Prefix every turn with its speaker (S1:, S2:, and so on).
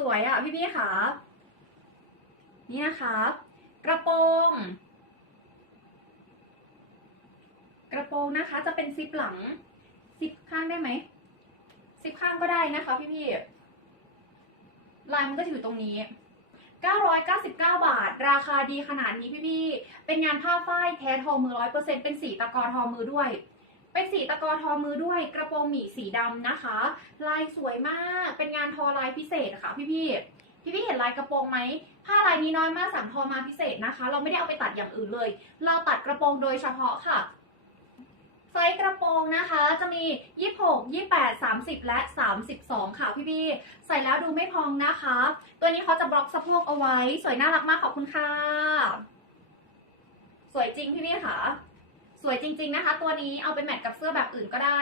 S1: สวยอะพี่พี่ๆค่ะนี่นะคะกระโปรงกระโปรงนะคะ จะเป็นซิปหลังซิปข้างได้ไหมซิปข้างก็ได้นะคะพี่พี่ลายมันก็จะอยู่ตรงนี้ 999 บาท ราคาดีขนาดนี้พี่พี่เป็นงานผ้าฝ้ายแท้ทอมือร้อยเปอร์เซ็นเป็นสีตะกอทอมือด้วย เป็นสีตะกอทอมือด้วยกระโปรงหมีสีดำนะคะ ลายสวยมากเป็นงานทอลายพิเศษค่ะพี่พี่พี่พี่เห็นลายกระโปรงไหมผ้าลายนี้น้อยมากสั่งทอมาพิเศษนะคะ เราไม่ได้เอาไปตัดอย่างอื่นเลย เราตัดกระโปรงโดยเฉพาะค่ะไซส์กระโปรงนะคะจะมี 26 28 30 และ 32 ค่ะพี่พี่ใส่แล้วดูไม่พองนะคะ ตัวนี้เขาจะบล็อกสะโพกเอาไว้ สวยน่ารักมากขอบคุณค่ะ สวยจริงพี่พี่ค่ะ สวยจริง ๆนะคะ ตัวนี้เอาไปแมทกับเสื้อแบบอื่นก็ได้